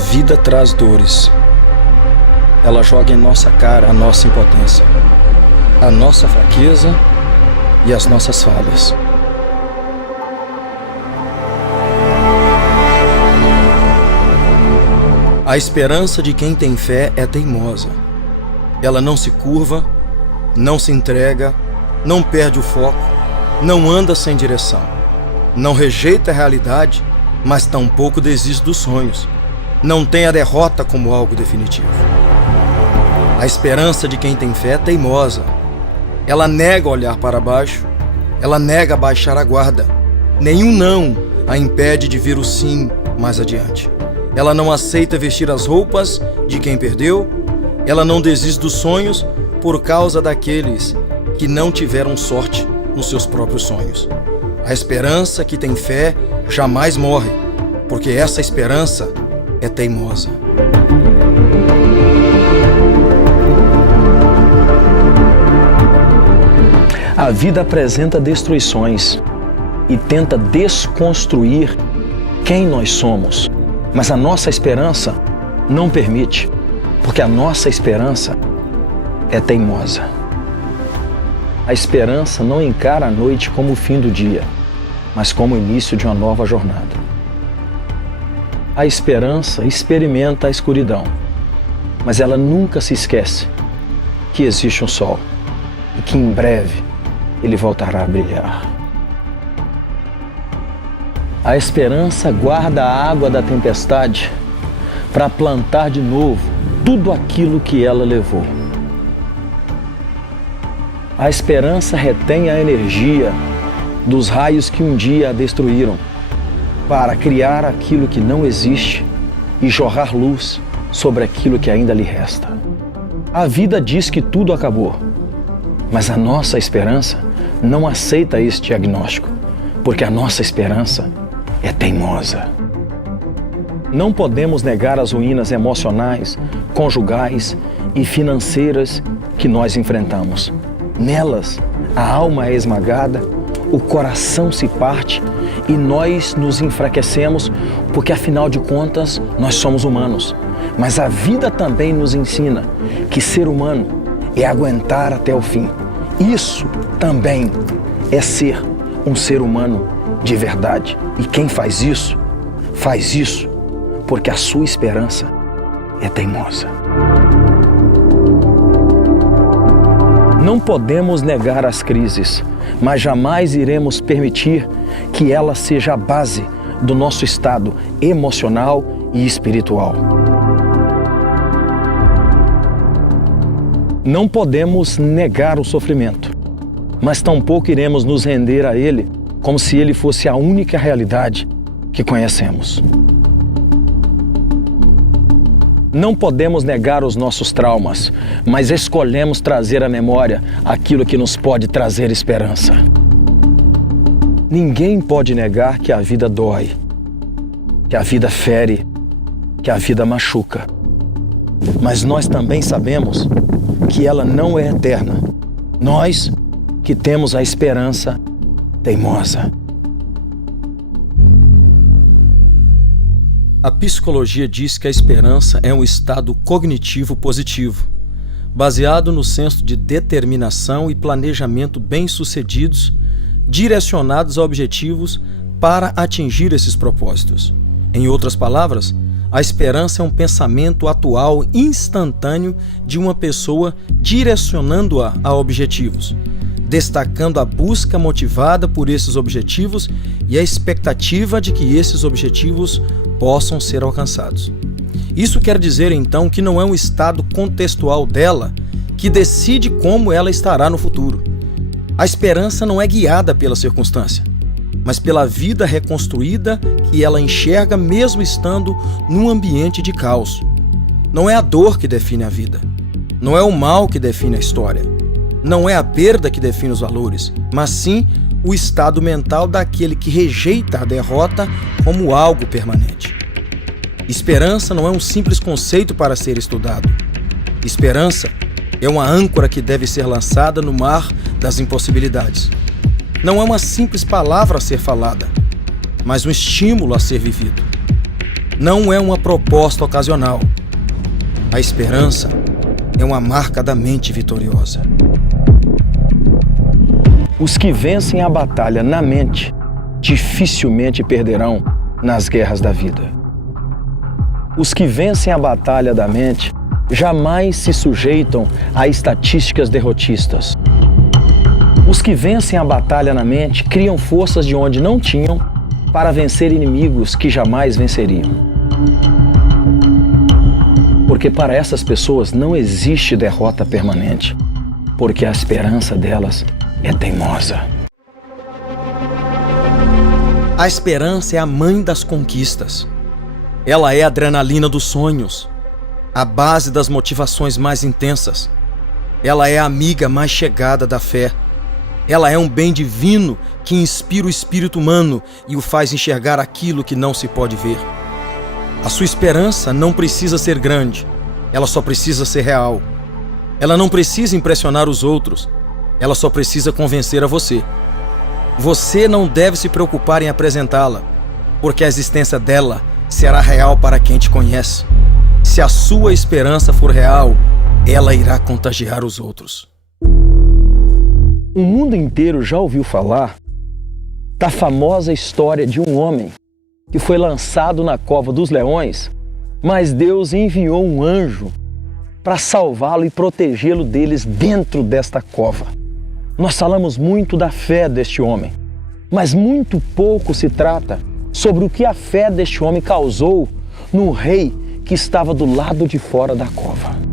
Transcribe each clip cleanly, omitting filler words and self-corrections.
vida traz dores. Ela joga em nossa cara a nossa impotência, a nossa fraqueza e as nossas falhas. A esperança de quem tem fé é teimosa. Ela não se curva, não se entrega, não perde o foco, não anda sem direção. Não rejeita a realidade, mas tampouco desiste dos sonhos. Não tem a derrota como algo definitivo. A esperança de quem tem fé é teimosa. Ela nega olhar para baixo, ela nega baixar a guarda. Nenhum não a impede de vir o sim mais adiante. Ela não aceita vestir as roupas de quem perdeu, ela não desiste dos sonhos por causa daqueles que não tiveram sorte nos seus próprios sonhos. A esperança que tem fé jamais morre, porque essa esperança é teimosa. A vida apresenta destruições e tenta desconstruir quem nós somos, mas a nossa esperança não permite, porque a nossa esperança é teimosa. A esperança não encara a noite como o fim do dia, mas como o início de uma nova jornada. A esperança experimenta a escuridão, mas ela nunca se esquece que existe um sol e que em breve ele voltará a brilhar. A esperança guarda a água da tempestade para plantar de novo tudo aquilo que ela levou. A esperança retém a energia dos raios que um dia a destruíram para criar aquilo que não existe e jorrar luz sobre aquilo que ainda lhe resta. A vida diz que tudo acabou, mas a nossa esperança não aceita esse diagnóstico, porque a nossa esperança é teimosa. Não podemos negar as ruínas emocionais, conjugais e financeiras que nós enfrentamos. Nelas, a alma é esmagada, o coração se parte e nós nos enfraquecemos, porque afinal de contas, nós somos humanos. Mas a vida também nos ensina que ser humano é aguentar até o fim. Isso também é ser um ser humano de verdade. E quem faz isso porque a sua esperança é teimosa. Não podemos negar as crises, mas jamais iremos permitir que ela seja a base do nosso estado emocional e espiritual. Não podemos negar o sofrimento, mas tampouco iremos nos render a ele como se ele fosse a única realidade que conhecemos. Não podemos negar os nossos traumas, mas escolhemos trazer à memória aquilo que nos pode trazer esperança. Ninguém pode negar que a vida dói, que a vida fere, que a vida machuca. Mas nós também sabemos que ela não é eterna. Nós que temos a esperança teimosa. A psicologia diz que a esperança é um estado cognitivo positivo, baseado no senso de determinação e planejamento bem-sucedidos, direcionados a objetivos para atingir esses propósitos. Em outras palavras, a esperança é um pensamento atual instantâneo de uma pessoa direcionando-a a objetivos, destacando a busca motivada por esses objetivos e a expectativa de que esses objetivos possam ser alcançados. Isso quer dizer, então, que não é um estado contextual dela que decide como ela estará no futuro. A esperança não é guiada pela circunstância, mas pela vida reconstruída que ela enxerga mesmo estando num ambiente de caos. Não é a dor que define a vida, não é o mal que define a história, não é a perda que define os valores, mas sim o estado mental daquele que rejeita a derrota como algo permanente. Esperança não é um simples conceito para ser estudado. Esperança é uma âncora que deve ser lançada no mar das impossibilidades. Não é uma simples palavra a ser falada, mas um estímulo a ser vivido. não é uma proposta ocasional. A esperança é uma marca da mente vitoriosa. Os que vencem a batalha na mente dificilmente perderão nas guerras da vida. Os que vencem a batalha da mente jamais se sujeitam a estatísticas derrotistas. Os que vencem a batalha na mente criam forças de onde não tinham para vencer inimigos que jamais venceriam. Porque para essas pessoas não existe derrota permanente, porque a esperança delas é teimosa. A esperança é a mãe das conquistas. Ela é a adrenalina dos sonhos, a base das motivações mais intensas. Ela é a amiga mais chegada da fé. Ela é um bem divino que inspira o espírito humano e o faz enxergar aquilo que não se pode ver. A sua esperança não precisa ser grande, ela só precisa ser real. Ela não precisa impressionar os outros, ela só precisa convencer a você. Você não deve se preocupar em apresentá-la, porque a existência dela será real para quem te conhece. Se a sua esperança for real, ela irá contagiar os outros. O mundo inteiro já ouviu falar da famosa história de um homem que foi lançado na cova dos leões, mas Deus enviou um anjo para salvá-lo e protegê-lo deles dentro desta cova. Nós falamos muito da fé deste homem, mas muito pouco se trata sobre o que a fé deste homem causou no rei que estava do lado de fora da cova.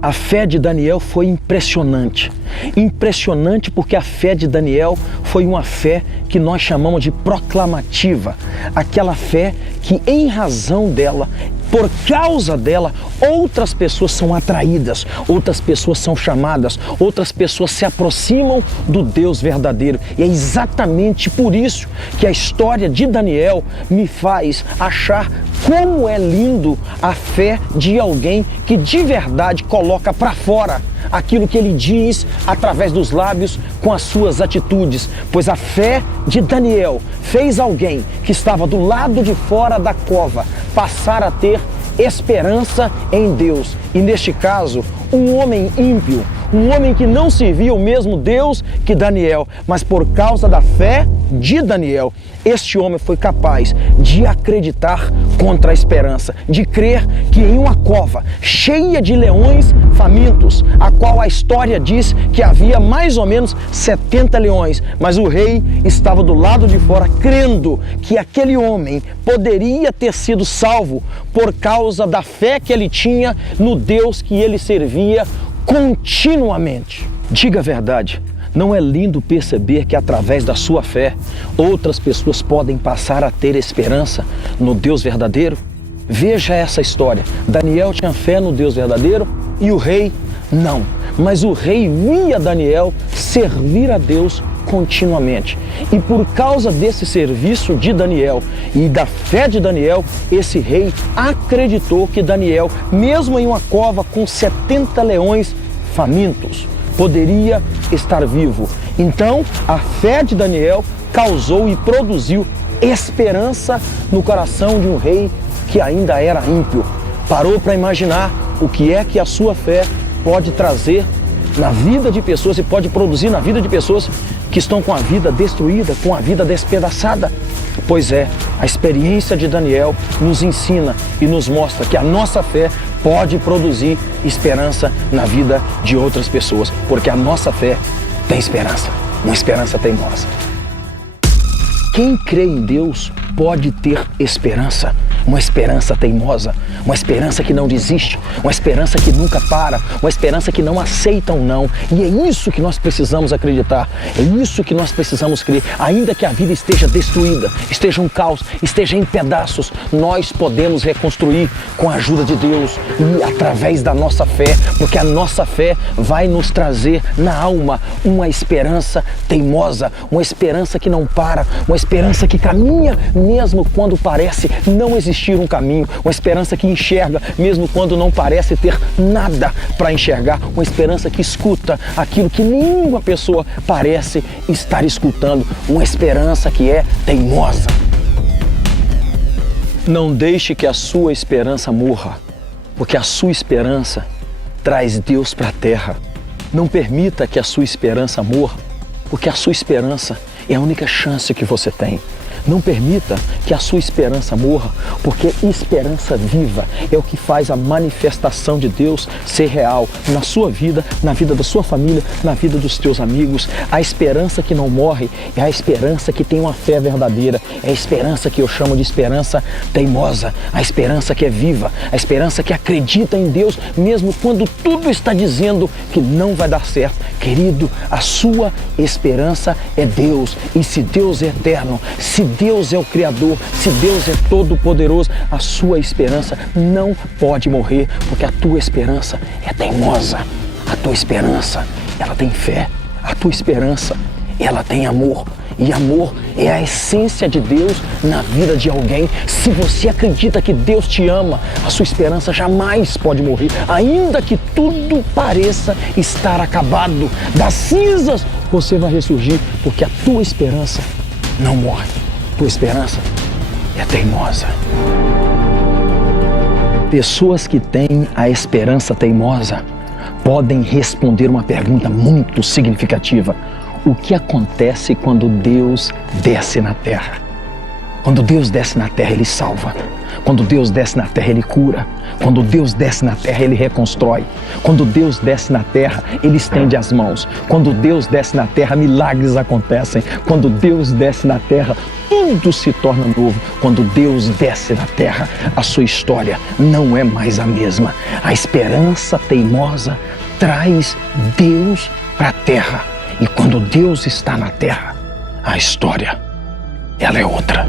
A fé de Daniel foi impressionante. Impressionante porque a fé de Daniel foi uma fé que nós chamamos de proclamativa. Aquela fé que, em razão dela, por causa dela, outras pessoas são atraídas, outras pessoas são chamadas, outras pessoas se aproximam do Deus verdadeiro. E é exatamente por isso que a história de Daniel me faz achar como é lindo a fé de alguém que de verdade coloca para fora aquilo que ele diz através dos lábios com as suas atitudes. Pois a fé de Daniel fez alguém que estava do lado de fora da cova passar a ter esperança em Deus. E neste caso, um homem ímpio, um homem que não servia o mesmo Deus que Daniel, mas por causa da fé de Daniel, este homem foi capaz de acreditar contra a esperança, de crer que em uma cova cheia de leões famintos, a qual a história diz que havia mais ou menos 70 leões, mas o rei estava do lado de fora crendo que aquele homem poderia ter sido salvo por causa da fé que ele tinha no Deus que ele servia continuamente. Diga a verdade. Não é lindo perceber que através da sua fé, outras pessoas podem passar a ter esperança no Deus verdadeiro? Veja essa história. Daniel tinha fé no Deus verdadeiro e o rei não. Mas o rei via Daniel servir a Deus continuamente. E por causa desse serviço de Daniel e da fé de Daniel, esse rei acreditou que Daniel, mesmo em uma cova com 70 leões famintos, poderia estar vivo. Então, a fé de Daniel causou e produziu esperança no coração de um rei que ainda era ímpio. Parou para imaginar o que é que a sua fé pode trazer na vida de pessoas e pode produzir na vida de pessoas que estão com a vida destruída, com a vida despedaçada. Pois é, a experiência de Daniel nos ensina e nos mostra que a nossa fé pode produzir esperança na vida de outras pessoas, porque a nossa fé tem esperança, uma esperança teimosa. Quem crê em Deus pode ter esperança, uma esperança teimosa, uma esperança que não desiste, uma esperança que nunca para, uma esperança que não aceita um não. E é isso que nós precisamos acreditar, é isso que nós precisamos crer. Ainda que a vida esteja destruída, esteja um caos, esteja em pedaços, nós podemos reconstruir com a ajuda de Deus e através da nossa fé, porque a nossa fé vai nos trazer na alma uma esperança teimosa, uma esperança que não para, uma esperança que caminha mesmo quando parece não existir um caminho, uma esperança que enxerga mesmo quando não parece ter nada para enxergar, uma esperança que escuta aquilo que nenhuma pessoa parece estar escutando, uma esperança que é teimosa. Não deixe que a sua esperança morra, porque a sua esperança traz Deus para a terra. Não permita que a sua esperança morra, porque a sua esperança é a única chance que você tem. Não permita que a sua esperança morra, porque esperança viva é o que faz a manifestação de Deus ser real na sua vida, na vida da sua família, na vida dos teus amigos. A esperança que não morre é a esperança que tem uma fé verdadeira. É a esperança que eu chamo de esperança teimosa, a esperança que é viva, a esperança que acredita em Deus, mesmo quando tudo está dizendo que não vai dar certo. Querido, a sua esperança é Deus, e se Deus é eterno, se Deus é o Criador, se Deus é todo-poderoso, a sua esperança não pode morrer, porque a tua esperança é teimosa, a tua esperança, ela tem fé, a tua esperança, ela tem amor, e amor é a essência de Deus na vida de alguém. Se você acredita que Deus te ama, a sua esperança jamais pode morrer, ainda que tudo pareça estar acabado. Das cinzas você vai ressurgir, porque a tua esperança não morre. Tua esperança é teimosa. Pessoas que têm a esperança teimosa podem responder uma pergunta muito significativa: o que acontece quando Deus desce na terra? Quando Deus desce na terra, Ele salva. Quando Deus desce na terra, Ele cura. Quando Deus desce na terra, Ele reconstrói. Quando Deus desce na terra, Ele estende as mãos. Quando Deus desce na terra, milagres acontecem. Quando Deus desce na terra, tudo se torna novo. Quando Deus desce na terra, a sua história não é mais a mesma. A esperança teimosa traz Deus para a terra. E quando Deus está na terra, a história, ela é outra.